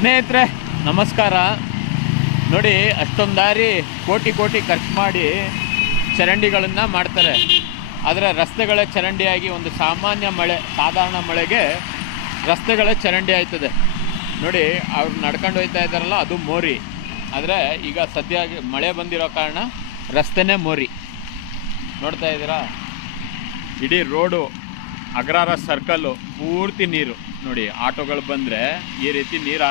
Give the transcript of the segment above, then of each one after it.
ಸ್ನೇಹಿತರೆ ನಮಸ್ಕಾರ. ನೋಡಿ, ಅಷ್ಟೊಂದು ದಾರಿ ಕೋಟಿ ಕೋಟಿ ಖರ್ಚು ಮಾಡಿ ಚರಂಡಿಗಳನ್ನು ಮಾಡ್ತಾರೆ. ಆದರೆ ರಸ್ತೆಗಳೇ ಚರಂಡಿಯಾಗಿ ಒಂದು ಸಾಧಾರಣ ಮಳೆಗೆ ರಸ್ತೆಗಳೇ ಚರಂಡಿ ಆಯ್ತದೆ. ನೋಡಿ, ಅವ್ರು ನಡ್ಕೊಂಡು ಹೋಗ್ತಾ ಇದ್ದಾರಲ್ಲ, ಅದು ಮೋರಿ. ಆದರೆ ಈಗ ಸದ್ಯ ಮಳೆ ಬಂದಿರೋ ಕಾರಣ ರಸ್ತೆನೇ ಮೋರಿ. ನೋಡ್ತಾ ಇದ್ದೀರಾ, ಇಡೀ ರೋಡು ಅಗ್ರಹಾರ ಸರ್ಕಲ್ಲು ಪೂರ್ತಿ ನೀರು. ನೋಡಿ, ಆಟೋಗಳು ಬಂದರೆ ಈ ರೀತಿ ನೀರು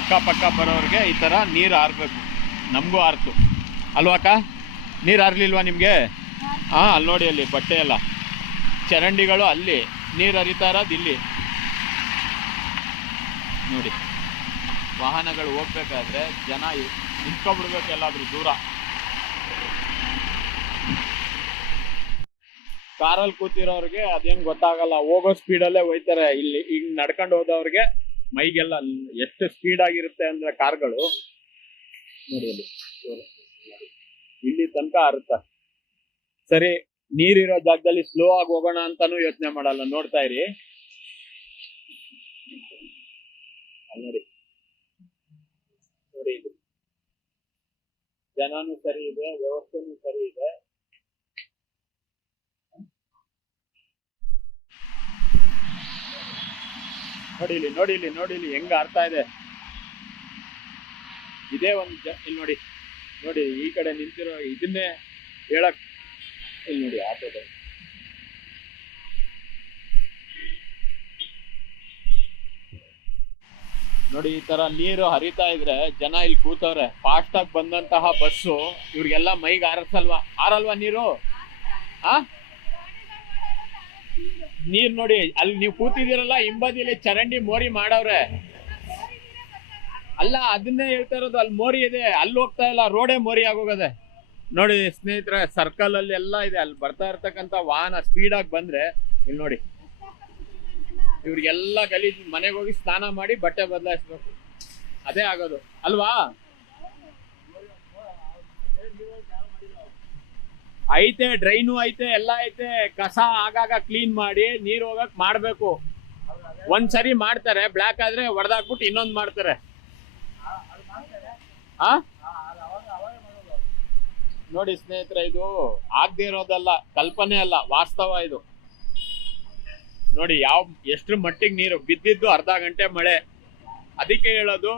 ಅಕ್ಕಪಕ್ಕ ಬರೋರಿಗೆ ಈ ಥರ ನೀರು ಹಾರಬೇಕು. ನಮಗೂ ಹಾರ್ತು ಅಲ್ವಾಕ? ನೀರು ಹಾರಲಿಲ್ವಾ ನಿಮಗೆ? ಹಾಂ, ಅಲ್ಲಿ ನೋಡಿ, ಅಲ್ಲಿ ಬಟ್ಟೆ ಎಲ್ಲ ಚರಂಡಿಗಳು, ಅಲ್ಲಿ ನೀರು ಹರಿತಾ ಇರೋದು ಇಲ್ಲಿ ನೋಡಿ. ವಾಹನಗಳು ಹೋಗ್ಬೇಕಾದ್ರೆ ಜನ ನಿಂತ್ಕೊಬಿಡ್ಬೇಕು ಎಲ್ಲಾದ್ರೂ ದೂರ. ಕಾರಲ್ಲಿ ಕೂತಿರೋರಿಗೆ ಅದೇನು ಗೊತ್ತಾಗಲ್ಲ, ಹೋಗೋ ಸ್ಪೀಡಲ್ಲೇ ಹೋಯ್ತಾರೆ. ಇಲ್ಲಿ ಈಗ ನಡ್ಕೊಂಡು ಹೋದವ್ರಿಗೆ ಮೈಗೆಲ್ಲ ಎಷ್ಟು ಸ್ಪೀಡ್ ಆಗಿರುತ್ತೆ ಅಂದ್ರೆ ಕಾರ್ಗಳು ನೋಡಿ, ಇಲ್ಲಿ ತನಕ ಹರುತ್ತೆ. ಸರಿ, ನೀರಿರೋ ಜಾಗದಲ್ಲಿ ಸ್ಲೋ ಆಗಿ ಹೋಗೋಣ ಅಂತಾನು ಯೋಚನೆ ಮಾಡಲ್ಲ. ನೋಡ್ತಾ ಇರಿ, ನೋಡಿ ನೋಡಿ, ಇದು ಜನನೂ ಸರಿ ಇದೆ, ವ್ಯವಸ್ಥೆನೂ ಸರಿ ಇದೆ. ನೋಡಿಲಿ ಹೆಂಗ ಆಡ್ತಾ ಇದೆ. ಇದೇ ಒಂದು ಇಲ್ಲಿ ನೋಡಿ ನೋಡಿ, ಈ ಕಡೆ ನಿಂತಿರೋ ಇದನ್ನೇ ಹೇಳಕ್. ಇಲ್ಲಿ ನೋಡಿ, ಆಟೋದ ನೋಡಿ, ಈ ತರ ನೀರು ಹರಿತಾ ಇದ್ರೆ ಜನ ಇಲ್ಲಿ ಕೂತವ್ರೆ. ಫಾಸ್ಟ್ ಆಗಿ ಬಂದಂತಹ ಬಸ್ಸು ಇವ್ರಿಗೆಲ್ಲ ಮೈಗೆ ಆರಲ್ವಾ ನೀರು? ನೀರ್ ನೋಡಿ, ಅಲ್ಲಿ ನೀವು ಕೂತಿದ್ದೀರಲ್ಲ, ಹಿಂಬದಿಲಿ ಚರಂಡಿ ಮೋರಿ ಮಾಡವ್ರೆ. ಅಲ್ಲ, ಅದನ್ನೇ ಹೇಳ್ತಾ ಇರೋದು, ಅಲ್ಲಿ ಮೋರಿ ಇದೆ, ಅಲ್ಲಿ ಹೋಗ್ತಾ ಇಲ್ಲ, ರೋಡೇ ಮೋರಿ ಆಗೋಗದೆ. ನೋಡಿ ಸ್ನೇಹಿತರೆ, ಸರ್ಕಲ್ ಅಲ್ಲಿ ಎಲ್ಲ ಇದೆ. ಅಲ್ಲಿ ಬರ್ತಾ ಇರ್ತಕ್ಕಂಥ ವಾಹನ ಸ್ಪೀಡ್ ಆಗಿ ಬಂದ್ರೆ ಇಲ್ಲಿ ನೋಡಿ, ಇವ್ರಿಗೆಲ್ಲ ಗಲೀಜ್. ಮನೆಗೆ ಹೋಗಿ ಸ್ನಾನ ಮಾಡಿ ಬಟ್ಟೆ ಬದಲಾಯಿಸ್ಬೇಕು, ಅದೇ ಆಗೋದು ಅಲ್ವಾ? ಐತೆ, ಡ್ರೈನು ಐತೆ, ಎಲ್ಲ ಐತೆ. ಕಸ ಆಗಾಗ ಕ್ಲೀನ್ ಮಾಡಿ ನೀರ್ ಹೋಗಕ್ ಮಾಡ್ಬೇಕು. ಒಂದ್ಸರಿ ಮಾಡ್ತಾರೆ, ಬ್ಲಾಕ್ ಆದ್ರೆ ಹೊಡೆದಾಕ್ಬಿಟ್ಟು ಇನ್ನೊಂದ್ ಮಾಡ್ತಾರೆ. ನೋಡಿ ಸ್ನೇಹಿತರೆ, ಇದು ಆಗದೆ ಇರೋದಲ್ಲ, ಕಲ್ಪನೆ ಅಲ್ಲ, ವಾಸ್ತವ ಇದು. ನೋಡಿ, ಎಷ್ಟ್ರ ಮಟ್ಟಿಗೆ ನೀರು ಬಿದ್ದಿದ್ದು. ಅರ್ಧ ಗಂಟೆ ಮಳೆ. ಅದಕ್ಕೆ ಹೇಳೋದು,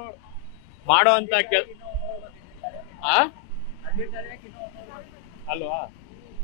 ಮಾಡೋ ಅಂತ ಅಲ್ವಾ?